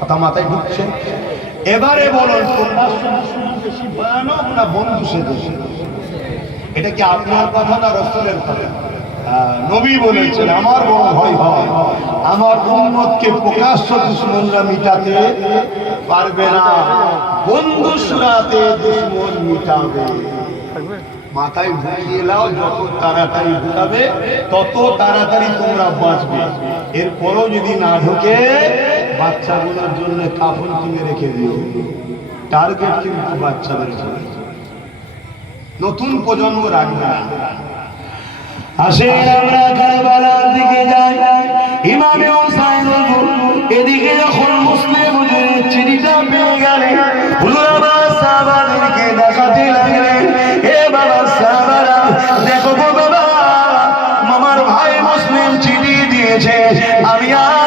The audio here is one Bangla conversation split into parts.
কথা মাথায় ঢুকছে। এবারে বলুন ভয়ানক না বন্ধু এটা কি আপনার কথা না রসুলের কথা? নবী বলেছেন, আমার বড় ভয় হয়। আমার উম্মতকে প্রকাশ্য দুশ্মনরা মিটাতে পারবে না। বন্ধু সুরাতে দুশ্মন মিটাবে। মাথায় ঢুকিয়ে নাও, যত তাড়াতাড়ি ঢুকাবে, তত তাড়াতাড়ি তোমরা বাঁচবে। এরপরও যদি না ঢুকে বাচ্চাগুলোর জন্য কাপড় কিনে রেখে দিও। টার্গেট কিন্তু বাচ্চাদের নতুন প্রজন্ম রাখবে আসেন আমরা কারবালার দিকে যাই। ইমামে হোসাইন এদিকে যখন মুসলিম চিঠিটা পেয়ে আমার সাহাবাদেরকে দেখাতে এ বাবা সাহাবারা, দেখো গো বাবা ভাই মুসলিম চিঠি দিয়েছে। আমি আর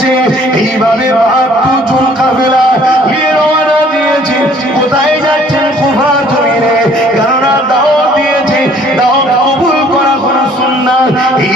Corinthians.